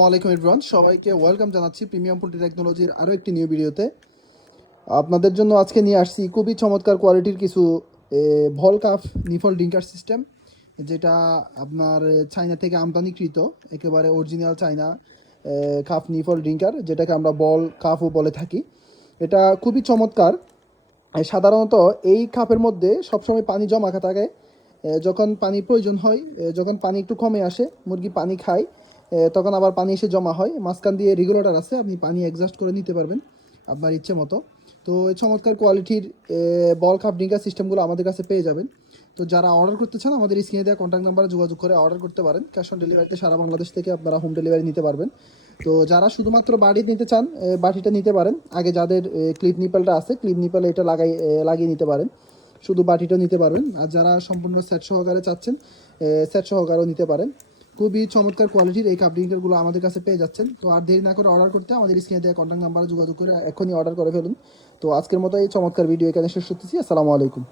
ওয়ালাইকুম এভরিওয়ান সবাইকে ওয়েলকাম জানাচ্ছি প্রিমিয়াম পোল্ট্রি টেকনোলজির আরও একটি নিউ ভিডিওতে আপনাদের জন্য আজকে নিয়ে আসছি খুবই চমৎকার কোয়ালিটির কিছু ভল কাফ নিফল ড্রিঙ্কার সিস্টেম যেটা আপনার চাইনা থেকে আমদানিকৃত, একেবারে অরিজিনাল চাইনা কাফ নিফল ড্রিঙ্কার, যেটাকে আমরা বল কাফও বলে থাকি। এটা খুবই চমৎকার। সাধারণত এই কাপের মধ্যে সবসময় পানি জমা থাকে। যখন পানি প্রয়োজন হয় যখন পানি একটু কমে আসে, মুরগি পানি খায় তখন আবার পানি এসে জমা হয়। মাঝখান দিয়ে রেগুলেটর আছে, আপনি পানি অ্যাডজাস্ট করে নিতে পারবেন আপনার ইচ্ছে মতো। তো এই চমৎকার কোয়ালিটির বল কাপ ড্রিঙ্কার সিস্টেমগুলো আমাদের কাছে পেয়ে যাবেন। তো যারা অর্ডার করতে চান, আমাদের স্ক্রিনে দেওয়া কন্ট্যাক্ট নাম্বারে যোগাযোগ করে অর্ডার করতে পারেন। ক্যাশ অন ডেলিভারিতে সারা বাংলাদেশ থেকে আপনারা হোম ডেলিভারি নিতে পারবেন। তো যারা শুধুমাত্র বাড়ি নিতে চান বাটিটা নিতে পারেন। আগে যাদের ক্লিপ নিপেলটা আছে ক্লিপ নিপেল এটা লাগাই লাগিয়ে নিতে পারেন। শুধু বাটিটা নিতে পারবেন। আর যারা সম্পূর্ণ সেট সহকারে চাচ্ছেন সেট সহকারেও নিতে পারেন। খুবই চমৎকার কোয়ালিটির এই কাপ ড্রিঙ্কারগুলো আমাদের কাছে পেয়ে যাচ্ছেন। তো আর দেরি না করে অর্ডার করতে আমাদের স্ক্রিনে দেওয়া কন্ট্যাক্ট নাম্বারে যোগাযোগ করে এখনই অর্ডার করে ফেলুন। তো আজকের মতো এই চমৎকার ভিডিও এখানে শেষ করতেছি। আসসালামু আলাইকুম।